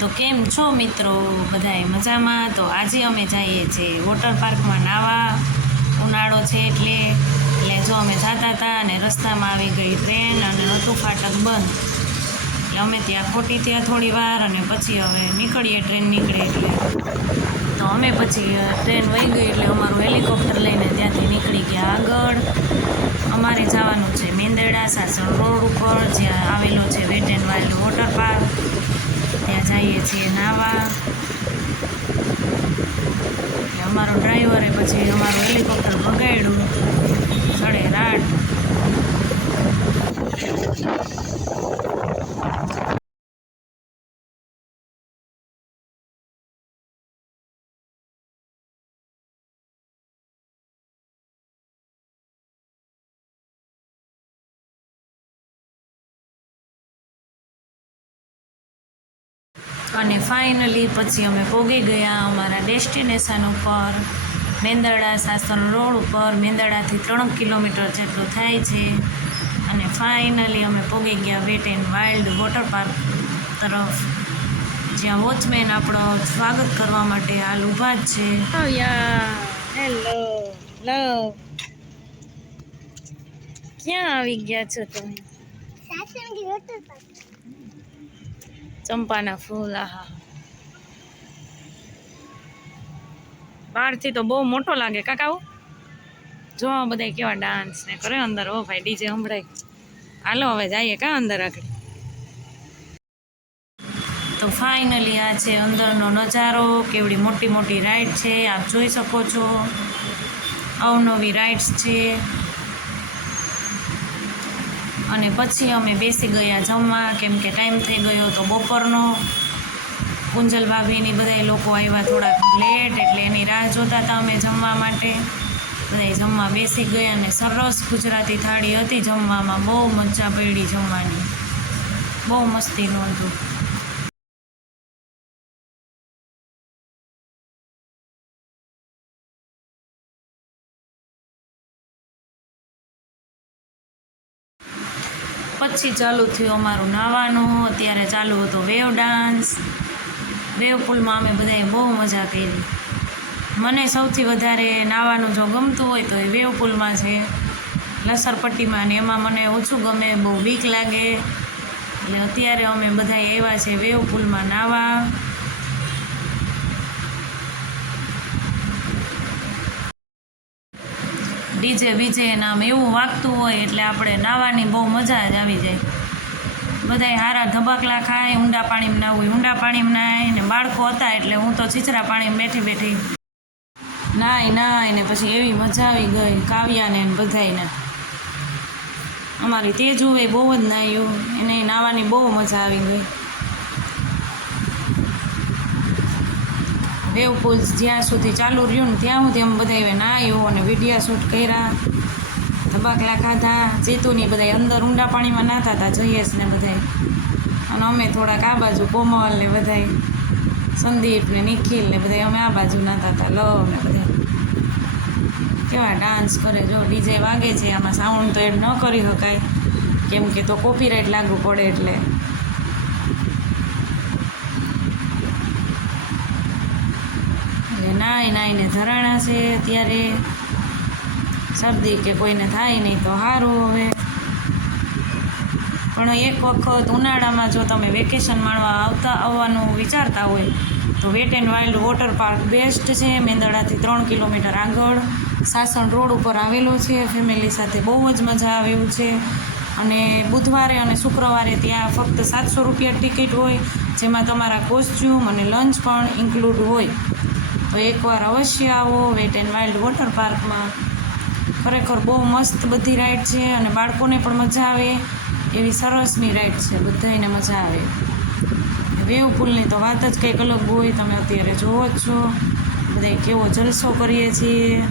તો કેમ છો મિત્રો બધાય મજામાં? તો આજે અમે જઈએ છીએ વોટર પાર્કમાં નાહવા. ઉનાળો છે એટલે જો અમે જતા હતા અને રસ્તામાં આવી ગઈ ટ્રેન અને હતું ફાટક બંધ, એટલે અમે ત્યાં ખોટી ત્યાં થોડી વાર અને પછી હવે નીકળીએ, ટ્રેન નીકળે એટલે. તો અમે પછી ટ્રેન વહી ગઈ એટલે અમારું હેલિકોપ્ટર લઈને ત્યાંથી નીકળી ગયા આગળ. અમારે જવાનું છે મેંદરડા સાસણ રોડ ઉપર, જ્યાં આવેલો છે wet and wild water park. ત્યાં જઈએ છીએ નાહવા. અમારો ડ્રાઈવરે પછી અમારું હેલિકોપ્ટર ભગાડ્યું, સડે રાટ. અને ફાઇનલી પછી અમે પહોંચી ગયા અમારા ડેસ્ટિનેશન ઉપર, મેંદરડા સાસણ રોડ ઉપર. મેંદરડાથી 3 કિલોમીટર જેટલું થાય છે. અને ફાઇનલી અમે પહોંચી ગયા wet and wild water park તરફ, જ્યાં વોચમેન આપણો સ્વાગત કરવા માટે હાલ ઊભા જ છે. હેલો લવ, ક્યાં આવી ગયા છો તમે? ચંપાના ફૂલ. આહા, બહારથી તો બહુ મોટો લાગે કાકાઓ. જો બધા કેવા ડાન્સ ને કરે અંદર. ઓ ભાઈ, ડીજે સંભળાય. હાલો હવે જઈએ કા અંદર આગળ. તો ફાઇનલી આ છે અંદરનો નજારો. કેવડી મોટી મોટી રાઈડ છે, આપ જોઈ શકો છો. અવનવી રાઇડ્સ છે. અને પછી અમે બેસી ગયા જમવા, કેમ કે ટાઈમ થઈ ગયો તો બપોરનો. કુંજલ ભાભીની બધા લોકો આવ્યા થોડાક લેટ, એટલે એની રાહ જોતા હતા અમે જમવા માટે. બધા જમવા બેસી ગયા અને સરસ ગુજરાતી થાળી હતી જમવામાં. બહુ મજા પડી જમવાની, બહુ મસ્તીનું હતું. પછી ચાલુ થયું અમારું નાહવાનું. અત્યારે ચાલુ હતો વેવ ડાન્સ. વેવ પુલમાં અમે બધાએ બહુ મજા કરી. મને સૌથી વધારે નાહવાનું જો ગમતું હોય તો એ વેવ પુલમાં છે, લસરપટ્ટીમાં. ને એમાં મને ઓછું ગમે, બહુ બીક લાગે. એટલે અત્યારે અમે બધા આવ્યા છે વેવ પુલમાં નાહવા. ડીજે બીજે નામ એવું વાગતું હોય એટલે આપણે નાહવાની બહુ મજા જ આવી જાય. બધાય હારા ધબાકલા ખાય. ઊંડા પાણીમાં નાહવું હોય ઊંડા પાણીમાં નાય. ને બાળકો હતા એટલે હું તો છીછરા પાણીમાં બેઠી બેઠી નાય ને પછી એવી મજા આવી ગઈ. કાવ્યાને બધાયને. અમારી તેજુએ બહુ જ નાહ્યું, એને નાહવાની બહુ મજા આવી ગઈ. વેવ પુલ જ્યાં સુધી ચાલુ રહ્યું ને ત્યાં સુધી અમે બધા નાહ્યું અને વિડીયો શૂટ કર્યા, ધબાકલા ખાધા. જીતુની બધા અંદર ઊંડા પાણીમાં નાહતા હતા, જયેશ ને બધા. અને અમે થોડાક આ બાજુ, કોમલ ને બધા, સંદીપ ને નિખિલ ને બધા અમે આ બાજુ નાહતા હતા. લવ ને બધા કેવા ડાન્સ કરે. જો ડીજે વાગે છે, આમાં સાઉન્ડ તો એડ ન કરી શકાય કેમ કે તો કોપીરાઇટ લાગુ પડે. એટલે નાઈને ધરાણા છે અત્યારે. શરદી કે કોઈને થાય નહીં તો સારું. હવે પણ એક વખત ઉનાળામાં જો તમે વેકેશન માણવા આવવાનું વિચારતા હોય તો wet and wild water park best છે. મેંદરડાથી 3 કિલોમીટર આગળ સાસણ રોડ ઉપર આવેલો છે. ફેમિલી સાથે બહુ જ મજા આવે એવું છે. અને બુધવારે અને શુક્રવારે ત્યાં ફક્ત 700 રૂપિયા ટિકિટ હોય, જેમાં તમારા કોસ્ચ્યુમ અને લંચ પણ ઇન્ક્લુડ હોય. તો એકવાર અવશ્ય આવો વેટ એન્ડ વાઇલ્ડ વોટર પાર્કમાં. ખરેખર બહુ મસ્ત બધી રાઈડ છે અને બાળકોને પણ મજા આવે એવી સરસની રાઈડ છે. બધાને મજા આવે. વેવ પુલની તો વાત જ કંઈક અલગ હોય. તમે અત્યારે જોવો જ છો બધા કેવો જલસો કરીએ છીએ.